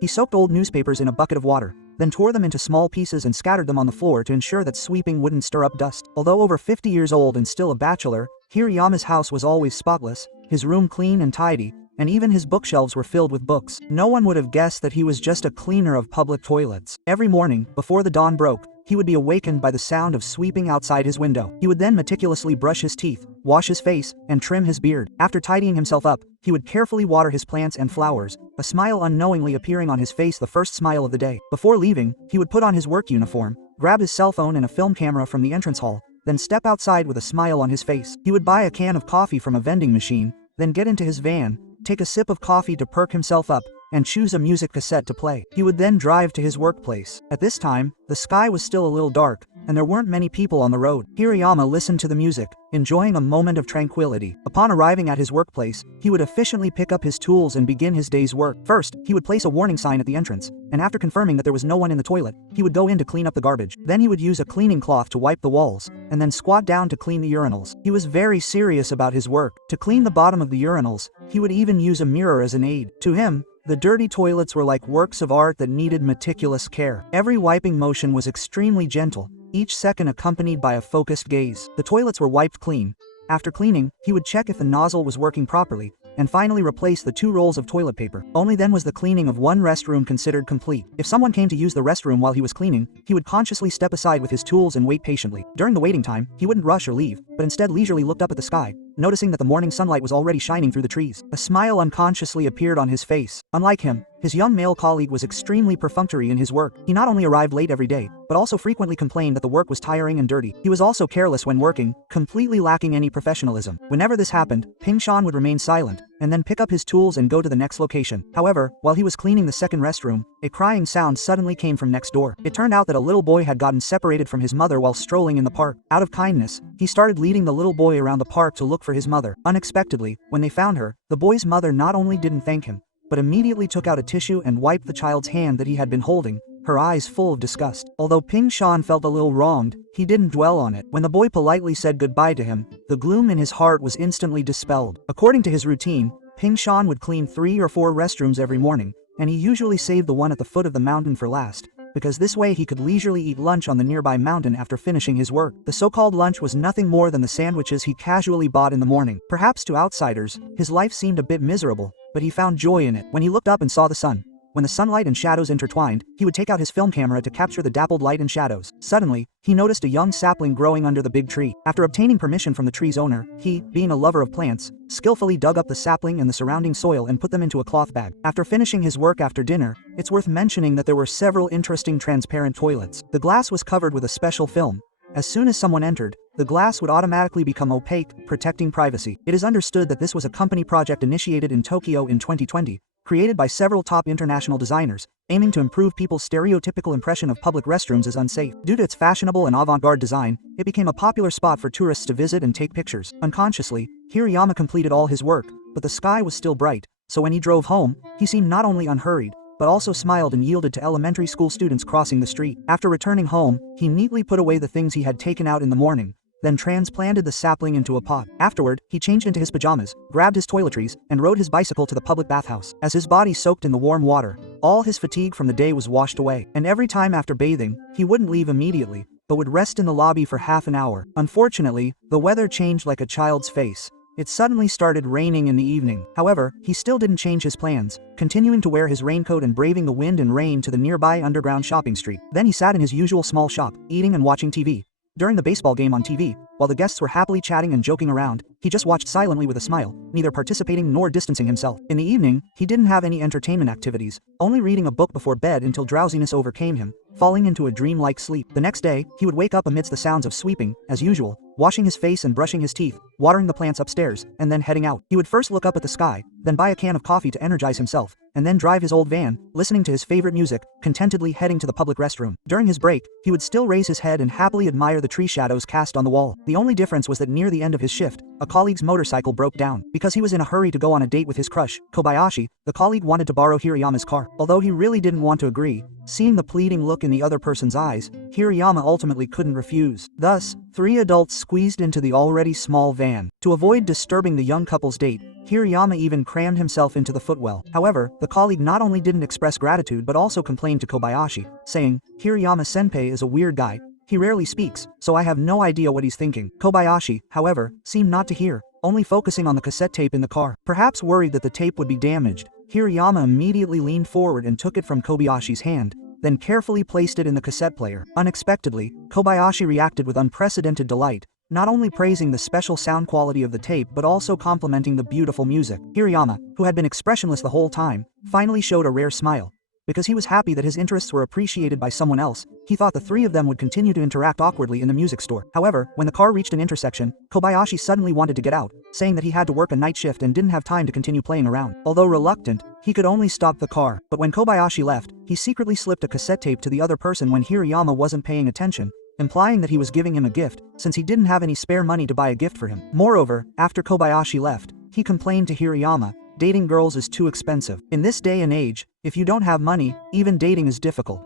He soaked old newspapers in a bucket of water, then tore them into small pieces and scattered them on the floor to ensure that sweeping wouldn't stir up dust. Although over 50 years old and still a bachelor, Hirayama's house was always spotless, his room clean and tidy, and even his bookshelves were filled with books. No one would have guessed that he was just a cleaner of public toilets. Every morning, before the dawn broke, he would be awakened by the sound of sweeping outside his window. He would then meticulously brush his teeth, wash his face, and trim his beard. After tidying himself up, he would carefully water his plants and flowers, a smile unknowingly appearing on his face, the first smile of the day. Before leaving, he would put on his work uniform, grab his cell phone and a film camera from the entrance hall, then step outside with a smile on his face. He would buy a can of coffee from a vending machine, then get into his van, take a sip of coffee to perk himself up, and choose a music cassette to play. He would then drive to his workplace. At this time, the sky was still a little dark, and there weren't many people on the road. Hirayama listened to the music, enjoying a moment of tranquility. Upon arriving at his workplace, he would efficiently pick up his tools and begin his day's work. First, he would place a warning sign at the entrance, and after confirming that there was no one in the toilet, he would go in to clean up the garbage. Then he would use a cleaning cloth to wipe the walls, and then squat down to clean the urinals. He was very serious about his work. To clean the bottom of the urinals, he would even use a mirror as an aid. To him, the dirty toilets were like works of art that needed meticulous care. Every wiping motion was extremely gentle, each second accompanied by a focused gaze. The toilets were wiped clean. After cleaning, he would check if the nozzle was working properly, and finally replace the 2 rolls of toilet paper. Only then was the cleaning of one restroom considered complete. If someone came to use the restroom while he was cleaning, he would consciously step aside with his tools and wait patiently. During the waiting time, he wouldn't rush or leave, but instead leisurely looked up at the sky, noticing that the morning sunlight was already shining through the trees. A smile unconsciously appeared on his face. Unlike him, his young male colleague was extremely perfunctory in his work. He not only arrived late every day, but also frequently complained that the work was tiring and dirty. He was also careless when working, completely lacking any professionalism. Whenever this happened, Ping-shan would remain silent, and then pick up his tools and go to the next location. However, while he was cleaning the second restroom, a crying sound suddenly came from next door. It turned out that a little boy had gotten separated from his mother while strolling in the park. Out of kindness, he started leading the little boy around the park to look for his mother. Unexpectedly, when they found her, the boy's mother not only didn't thank him, but immediately took out a tissue and wiped the child's hand that he had been holding, her eyes full of disgust. Although Ping-shan felt a little wronged, he didn't dwell on it. When the boy politely said goodbye to him, the gloom in his heart was instantly dispelled. According to his routine, Ping-shan would clean 3 or 4 restrooms every morning, and he usually saved the one at the foot of the mountain for last, because this way he could leisurely eat lunch on the nearby mountain after finishing his work. The so-called lunch was nothing more than the sandwiches he casually bought in the morning. Perhaps to outsiders, his life seemed a bit miserable, but he found joy in it. When he looked up and saw the sun, when the sunlight and shadows intertwined, he would take out his film camera to capture the dappled light and shadows. Suddenly, he noticed a young sapling growing under the big tree. After obtaining permission from the tree's owner, he, being a lover of plants, skillfully dug up the sapling and the surrounding soil and put them into a cloth bag. After finishing his work after dinner, it's worth mentioning that there were several interesting transparent toilets. The glass was covered with a special film. As soon as someone entered, the glass would automatically become opaque, protecting privacy. It is understood that this was a company project initiated in Tokyo in 2020, created by several top international designers, aiming to improve people's stereotypical impression of public restrooms as unsafe. Due to its fashionable and avant-garde design, it became a popular spot for tourists to visit and take pictures. Unconsciously, Hirayama completed all his work, but the sky was still bright, so when he drove home, he seemed not only unhurried, but also smiled and yielded to elementary school students crossing the street. After returning home, he neatly put away the things he had taken out in the morning, then transplanted the sapling into a pot. Afterward, he changed into his pajamas, grabbed his toiletries, and rode his bicycle to the public bathhouse. As his body soaked in the warm water, all his fatigue from the day was washed away. And every time after bathing, he wouldn't leave immediately, but would rest in the lobby for half an hour. Unfortunately, the weather changed like a child's face. It suddenly started raining in the evening. However, he still didn't change his plans, continuing to wear his raincoat and braving the wind and rain to the nearby underground shopping street. Then he sat in his usual small shop, eating and watching TV. During the baseball game on TV, while the guests were happily chatting and joking around, he just watched silently with a smile, neither participating nor distancing himself. In the evening, he didn't have any entertainment activities, only reading a book before bed until drowsiness overcame him, falling into a dreamlike sleep. The next day, he would wake up amidst the sounds of sweeping, as usual, washing his face and brushing his teeth, watering the plants upstairs, and then heading out. He would first look up at the sky, then buy a can of coffee to energize himself, and then drive his old van, listening to his favorite music, contentedly heading to the public restroom. During his break, he would still raise his head and happily admire the tree shadows cast on the wall. The only difference was that near the end of his shift, a colleague's motorcycle broke down. Because he was in a hurry to go on a date with his crush, Kobayashi, the colleague wanted to borrow Hirayama's car. Although he really didn't want to agree, seeing the pleading look in the other person's eyes, Hirayama ultimately couldn't refuse. Thus, 3 adults squeezed into the already small van. To avoid disturbing the young couple's date, Hirayama even crammed himself into the footwell. However, the colleague not only didn't express gratitude but also complained to Kobayashi, saying, "Hirayama-senpai is a weird guy. He rarely speaks, so I have no idea what he's thinking." Kobayashi, however, seemed not to hear, only focusing on the cassette tape in the car. Perhaps worried that the tape would be damaged, Hirayama immediately leaned forward and took it from Kobayashi's hand, then carefully placed it in the cassette player. Unexpectedly, Kobayashi reacted with unprecedented delight, not only praising the special sound quality of the tape but also complimenting the beautiful music. Hirayama, who had been expressionless the whole time, finally showed a rare smile. Because he was happy that his interests were appreciated by someone else, he thought the three of them would continue to interact awkwardly in the music store. However, when the car reached an intersection, Kobayashi suddenly wanted to get out, saying that he had to work a night shift and didn't have time to continue playing around. Although reluctant, he could only stop the car. But when Kobayashi left, he secretly slipped a cassette tape to the other person when Hirayama wasn't paying attention, implying that he was giving him a gift, since he didn't have any spare money to buy a gift for him. Moreover, after Kobayashi left, he complained to Hirayama, "Dating girls is too expensive. In this day and age, if you don't have money, even dating is difficult."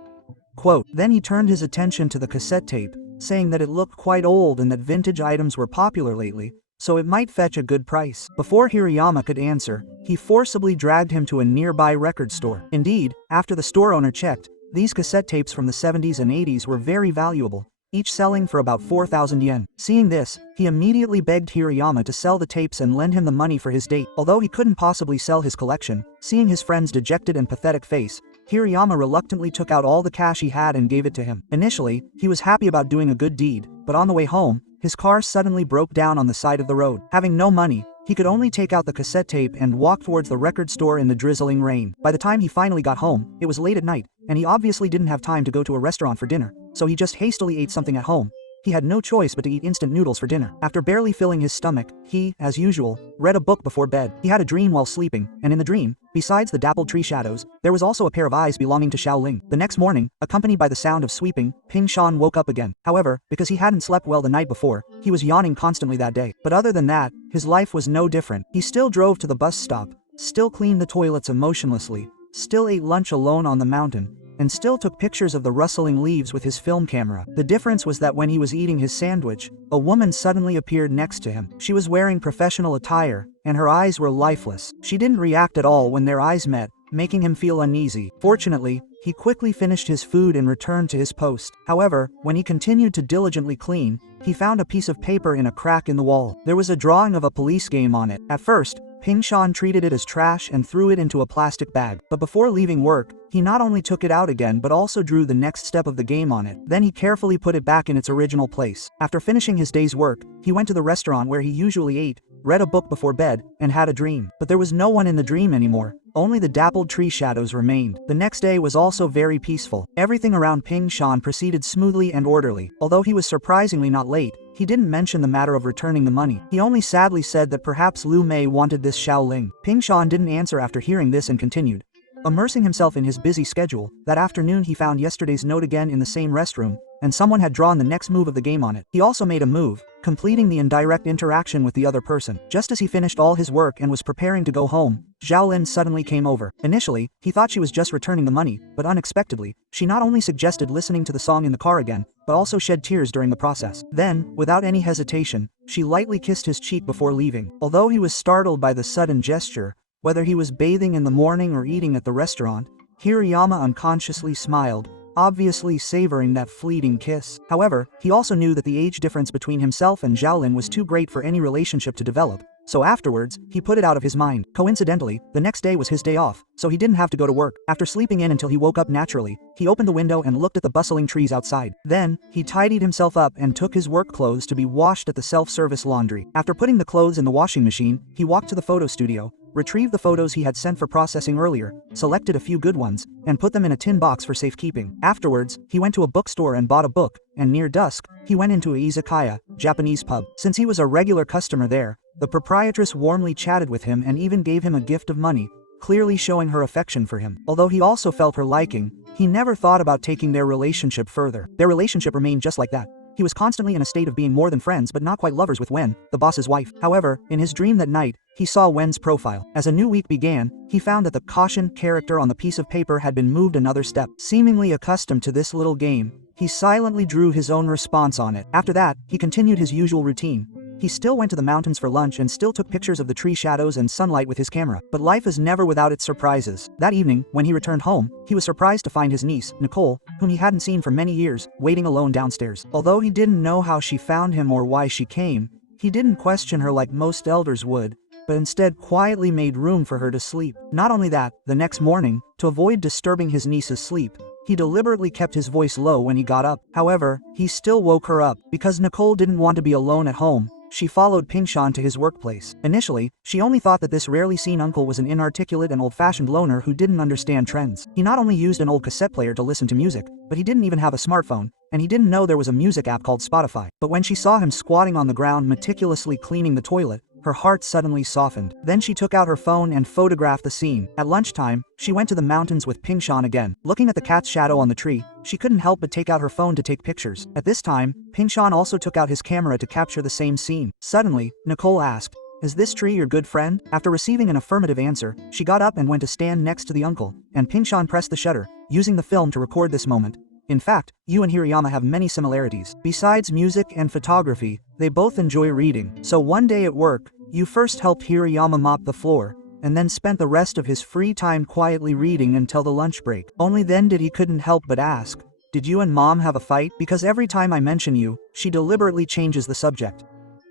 Quote. Then he turned his attention to the cassette tape, saying that it looked quite old and that vintage items were popular lately, so it might fetch a good price. Before Hirayama could answer, he forcibly dragged him to a nearby record store. Indeed, after the store owner checked, these cassette tapes from the 70s and 80s were very valuable, each selling for about 4,000 yen. Seeing this, he immediately begged Hirayama to sell the tapes and lend him the money for his date. Although he couldn't possibly sell his collection, seeing his friend's dejected and pathetic face, Hirayama reluctantly took out all the cash he had and gave it to him. Initially, he was happy about doing a good deed, but on the way home, his car suddenly broke down on the side of the road. Having no money, he could only take out the cassette tape and walk towards the record store in the drizzling rain. By the time he finally got home, it was late at night, and he obviously didn't have time to go to a restaurant for dinner, so he just hastily ate something at home. He had no choice but to eat instant noodles for dinner. After barely filling his stomach, he, as usual, read a book before bed. He had a dream while sleeping, and in the dream, besides the dappled tree shadows, there was also a pair of eyes belonging to Xiaoling. The next morning, accompanied by the sound of sweeping, Ping Shan woke up again. However, because he hadn't slept well the night before, he was yawning constantly that day. But other than that, his life was no different. He still drove to the bus stop, still cleaned the toilets emotionlessly, still ate lunch alone on the mountain, and still took pictures of the rustling leaves with his film camera. The difference was that when he was eating his sandwich, a woman suddenly appeared next to him. She was wearing professional attire, and her eyes were lifeless. She didn't react at all when their eyes met, making him feel uneasy. Fortunately, he quickly finished his food and returned to his post. However, when he continued to diligently clean, he found a piece of paper in a crack in the wall. There was a drawing of a police game on it. At first, Ping Shan treated it as trash and threw it into a plastic bag. But before leaving work, he not only took it out again but also drew the next step of the game on it. Then he carefully put it back in its original place. After finishing his day's work, he went to the restaurant where he usually ate, read a book before bed, and had a dream. But there was no one in the dream anymore. Only the dappled tree shadows remained. The next day was also very peaceful. Everything around Ping Shan proceeded smoothly and orderly. Although he was surprisingly not late, he didn't mention the matter of returning the money. He only sadly said that perhaps Lu Mei wanted this Xiaoling. Ping Shan didn't answer after hearing this and continued. Immersing himself in his busy schedule, that afternoon he found yesterday's note again in the same restroom, and someone had drawn the next move of the game on it. He also made a move, completing the indirect interaction with the other person. Just as he finished all his work and was preparing to go home, Xiaolin suddenly came over. Initially, he thought she was just returning the money, but unexpectedly, she not only suggested listening to the song in the car again, but also shed tears during the process. Then, without any hesitation, she lightly kissed his cheek before leaving. Although he was startled by the sudden gesture, whether he was bathing in the morning or eating at the restaurant, Hirayama unconsciously smiled, obviously savoring that fleeting kiss. However, he also knew that the age difference between himself and Xiaolin was too great for any relationship to develop, so afterwards, he put it out of his mind. Coincidentally, the next day was his day off, so he didn't have to go to work. After sleeping in until he woke up naturally, he opened the window and looked at the bustling trees outside. Then, he tidied himself up and took his work clothes to be washed at the self-service laundry. After putting the clothes in the washing machine, he walked to the photo studio, retrieved the photos he had sent for processing earlier, selected a few good ones, and put them in a tin box for safekeeping. Afterwards, he went to a bookstore and bought a book, and near dusk, he went into a izakaya, Japanese pub. Since he was a regular customer there, the proprietress warmly chatted with him and even gave him a gift of money, clearly showing her affection for him. Although he also felt her liking, he never thought about taking their relationship further. Their relationship remained just like that. He was constantly in a state of being more than friends but not quite lovers with Wen, the boss's wife. However, in his dream that night, he saw Wen's profile. As a new week began, he found that the caution character on the piece of paper had been moved another step. Seemingly accustomed to this little game, he silently drew his own response on it. After that, he continued his usual routine. He still went to the mountains for lunch and still took pictures of the tree shadows and sunlight with his camera. But life is never without its surprises. That evening, when he returned home, he was surprised to find his niece, Nicole, whom he hadn't seen for many years, waiting alone downstairs. Although he didn't know how she found him or why she came, he didn't question her like most elders would, but instead quietly made room for her to sleep. Not only that, the next morning, to avoid disturbing his niece's sleep, he deliberately kept his voice low when he got up. However, he still woke her up. Because Nicole didn't want to be alone at home, she followed Pingshan to his workplace. Initially, she only thought that this rarely seen uncle was an inarticulate and old-fashioned loner who didn't understand trends. He not only used an old cassette player to listen to music, but he didn't even have a smartphone, and he didn't know there was a music app called Spotify. But when she saw him squatting on the ground meticulously cleaning the toilet, her heart suddenly softened. Then she took out her phone and photographed the scene. At lunchtime, she went to the mountains with Pingshan again. Looking at the cat's shadow on the tree, she couldn't help but take out her phone to take pictures. At this time, Pingshan also took out his camera to capture the same scene. Suddenly, Nicole asked, "Is this tree your good friend?" After receiving an affirmative answer, she got up and went to stand next to the uncle, and Pingshan pressed the shutter, using the film to record this moment. In fact, you and Hirayama have many similarities. Besides music and photography, they both enjoy reading. So one day at work, you first helped Hirayama mop the floor, and then spent the rest of his free time quietly reading until the lunch break. Only then did he couldn't help but ask, "Did you and mom have a fight?" Because every time I mention you, she deliberately changes the subject.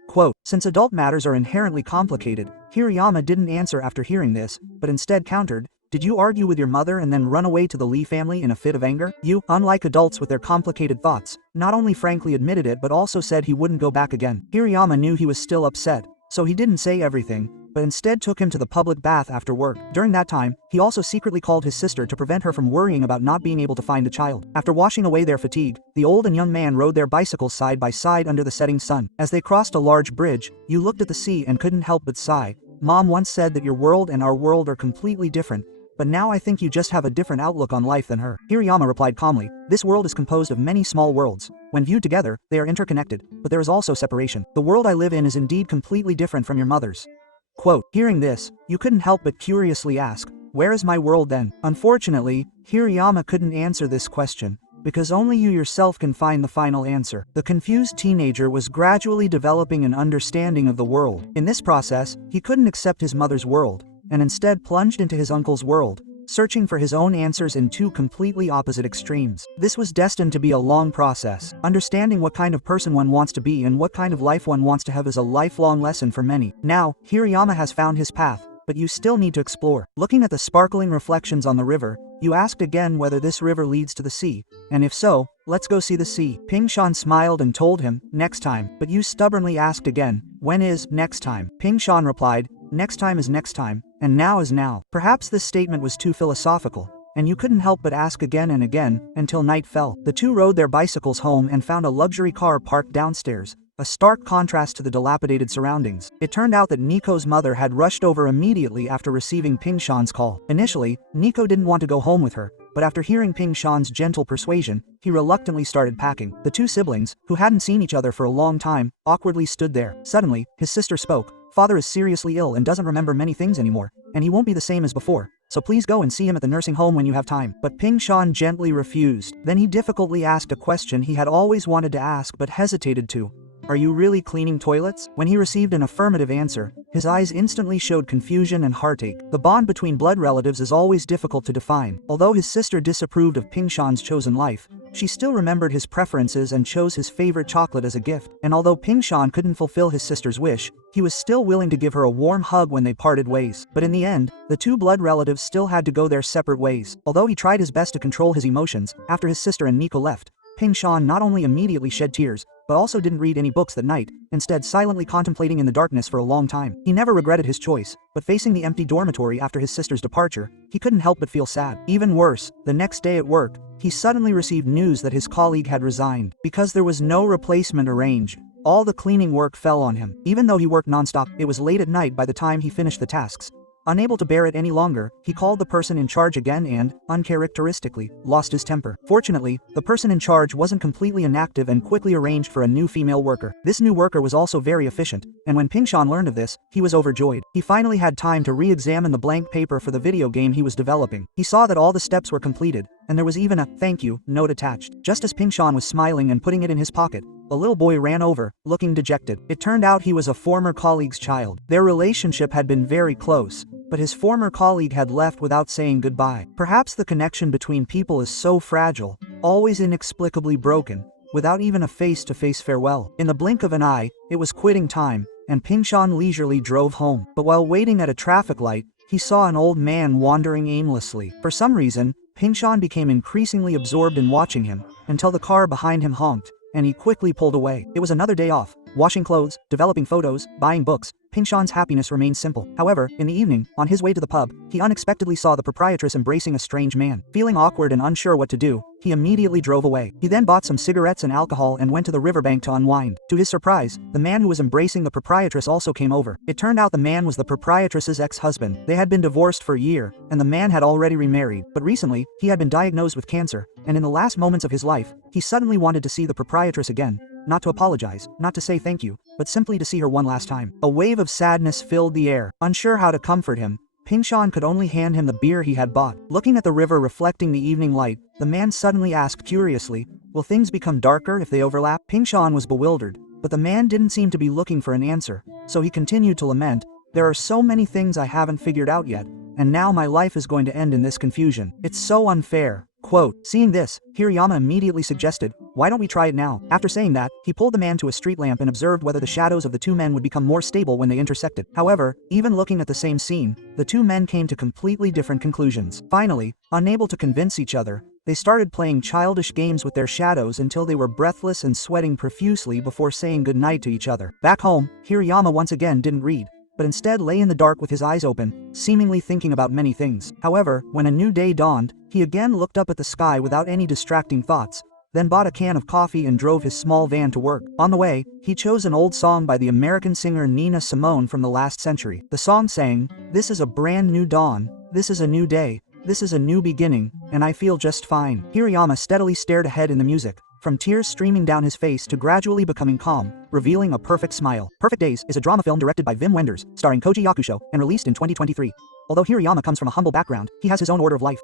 Quote, since adult matters are inherently complicated, Hirayama didn't answer after hearing this, but instead countered, "Did you argue with your mother and then run away to the Lee family in a fit of anger?" You, unlike adults with their complicated thoughts, not only frankly admitted it but also said he wouldn't go back again. Hirayama knew he was still upset, so he didn't say everything, but instead took him to the public bath after work. During that time, he also secretly called his sister to prevent her from worrying about not being able to find the child. After washing away their fatigue, the old and young man rode their bicycles side by side under the setting sun. As they crossed a large bridge, you looked at the sea and couldn't help but sigh. Mom once said that your world and our world are completely different, but now I think you just have a different outlook on life than her. Hirayama replied calmly, "This world is composed of many small worlds. When viewed together, they are interconnected, but there is also separation. The world I live in is indeed completely different from your mother's." Quote, hearing this, you couldn't help but curiously ask, "Where is my world then?" Unfortunately, Hirayama couldn't answer this question, because only you yourself can find the final answer. The confused teenager was gradually developing an understanding of the world. In this process, he couldn't accept his mother's world, and instead plunged into his uncle's world, searching for his own answers in two completely opposite extremes. This was destined to be a long process. Understanding what kind of person one wants to be and what kind of life one wants to have is a lifelong lesson for many. Now, Hirayama has found his path, but you still need to explore. Looking at the sparkling reflections on the river, you asked again whether this river leads to the sea, and if so, let's go see the sea. Pingshan smiled and told him, "Next time." But you stubbornly asked again, "When is next time?" Pingshan replied, "Next time is next time, and now is now." Perhaps this statement was too philosophical, and you couldn't help but ask again and again, until night fell. The two rode their bicycles home and found a luxury car parked downstairs, a stark contrast to the dilapidated surroundings. It turned out that Nico's mother had rushed over immediately after receiving Pingshan's call. Initially, Nico didn't want to go home with her, but after hearing Pingshan's gentle persuasion, he reluctantly started packing. The two siblings, who hadn't seen each other for a long time, awkwardly stood there. Suddenly, his sister spoke, "Father is seriously ill and doesn't remember many things anymore, and he won't be the same as before, so please go and see him at the nursing home when you have time." But Pingshan gently refused. Then he difficultly asked a question he had always wanted to ask but hesitated to. "Are you really cleaning toilets?" When he received an affirmative answer, his eyes instantly showed confusion and heartache. The bond between blood relatives is always difficult to define. Although his sister disapproved of Pingshan's chosen life, she still remembered his preferences and chose his favorite chocolate as a gift. And although Pingshan couldn't fulfill his sister's wish, he was still willing to give her a warm hug when they parted ways. But in the end, the two blood relatives still had to go their separate ways. Although he tried his best to control his emotions, after his sister and Nico left, Pingshan not only immediately shed tears, but also didn't read any books that night, instead silently contemplating in the darkness for a long time. He never regretted his choice, but facing the empty dormitory after his sister's departure, he couldn't help but feel sad. Even worse, the next day at work, he suddenly received news that his colleague had resigned. Because there was no replacement arranged, all the cleaning work fell on him. Even though he worked nonstop, it was late at night by the time he finished the tasks. Unable to bear it any longer, he called the person in charge again and, uncharacteristically, lost his temper. Fortunately, the person in charge wasn't completely inactive and quickly arranged for a new female worker. This new worker was also very efficient, and when Pingshan learned of this, he was overjoyed. He finally had time to re-examine the blank paper for the video game he was developing. He saw that all the steps were completed, and there was even a "thank you" note attached. Just as Pingshan was smiling and putting it in his pocket, a little boy ran over, looking dejected. It turned out he was a former colleague's child. Their relationship had been very close, but his former colleague had left without saying goodbye. Perhaps the connection between people is so fragile, always inexplicably broken, without even a face-to-face farewell. In the blink of an eye, it was quitting time, and Pingshan leisurely drove home. But while waiting at a traffic light, he saw an old man wandering aimlessly. For some reason, Pingshan became increasingly absorbed in watching him, until the car behind him honked, and he quickly pulled away. It was another day off. Washing clothes, developing photos, buying books. Pingshan's happiness remained simple. However, in the evening, on his way to the pub, he unexpectedly saw the proprietress embracing a strange man. Feeling awkward and unsure what to do, he immediately drove away. He then bought some cigarettes and alcohol and went to the riverbank to unwind. To his surprise, the man who was embracing the proprietress also came over. It turned out the man was the proprietress's ex-husband. They had been divorced for a year, and the man had already remarried. But recently, he had been diagnosed with cancer, and in the last moments of his life, he suddenly wanted to see the proprietress again. Not to apologize, not to say thank you, but simply to see her one last time. A wave of sadness filled the air. Unsure how to comfort him, Pingshan could only hand him the beer he had bought. Looking at the river reflecting the evening light, the man suddenly asked curiously, "Will things become darker if they overlap?" Pingshan was bewildered, but the man didn't seem to be looking for an answer, so he continued to lament, "There are so many things I haven't figured out yet, and now my life is going to end in this confusion. It's so unfair." Quote. Seeing this, Hirayama immediately suggested, "Why don't we try it now?" After saying that, he pulled the man to a street lamp and observed whether the shadows of the two men would become more stable when they intersected. However, even looking at the same scene, the two men came to completely different conclusions. Finally, unable to convince each other, they started playing childish games with their shadows until they were breathless and sweating profusely before saying goodnight to each other. Back home, Hirayama once again didn't read, but instead lay in the dark with his eyes open, seemingly thinking about many things. However, when a new day dawned, he again looked up at the sky without any distracting thoughts, then bought a can of coffee and drove his small van to work. On the way, he chose an old song by the American singer Nina Simone from the last century. The song sang, "This is a brand new dawn, this is a new day, this is a new beginning, and I feel just fine." Hirayama steadily stared ahead in the music, from tears streaming down his face to gradually becoming calm, revealing a perfect smile. Perfect Days is a drama film directed by Wim Wenders, starring Koji Yakusho, and released in 2023. Although Hirayama comes from a humble background, he has his own order of life.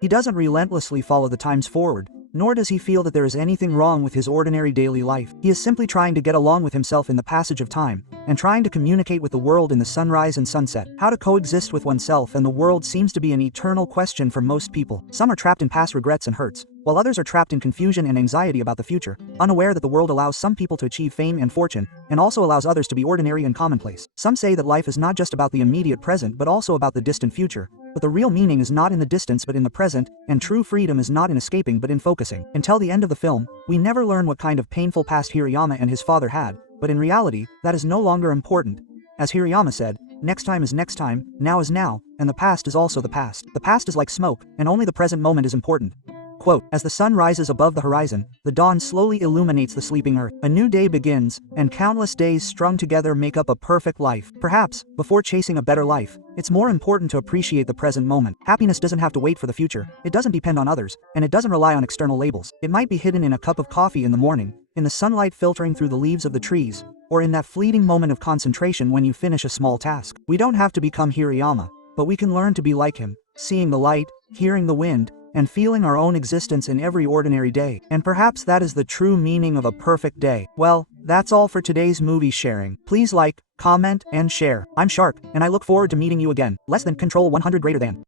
He doesn't relentlessly follow the times forward, nor does he feel that there is anything wrong with his ordinary daily life. He is simply trying to get along with himself in the passage of time, and trying to communicate with the world in the sunrise and sunset. How to coexist with oneself and the world seems to be an eternal question for most people. Some are trapped in past regrets and hurts, while others are trapped in confusion and anxiety about the future, unaware that the world allows some people to achieve fame and fortune, and also allows others to be ordinary and commonplace. Some say that life is not just about the immediate present but also about the distant future. But the real meaning is not in the distance but in the present, and true freedom is not in escaping but in focusing. Until the end of the film, we never learn what kind of painful past Hirayama and his father had, but in reality, that is no longer important. As Hirayama said, "Next time is next time, now is now, and the past is also the past. The past is like smoke, and only the present moment is important." Quote. As the sun rises above the horizon, the dawn slowly illuminates the sleeping earth. A new day begins, and countless days strung together make up a perfect life. Perhaps, before chasing a better life, it's more important to appreciate the present moment. Happiness doesn't have to wait for the future, it doesn't depend on others, and it doesn't rely on external labels. It might be hidden in a cup of coffee in the morning, in the sunlight filtering through the leaves of the trees, or in that fleeting moment of concentration when you finish a small task. We don't have to become Hirayama, but we can learn to be like him, seeing the light, hearing the wind, and feeling our own existence in every ordinary day. And perhaps that is the true meaning of a perfect day. Well, that's all for today's movie sharing. Please like, comment, and share. I'm Shark, and I look forward to meeting you again. Less than Control 100 greater than.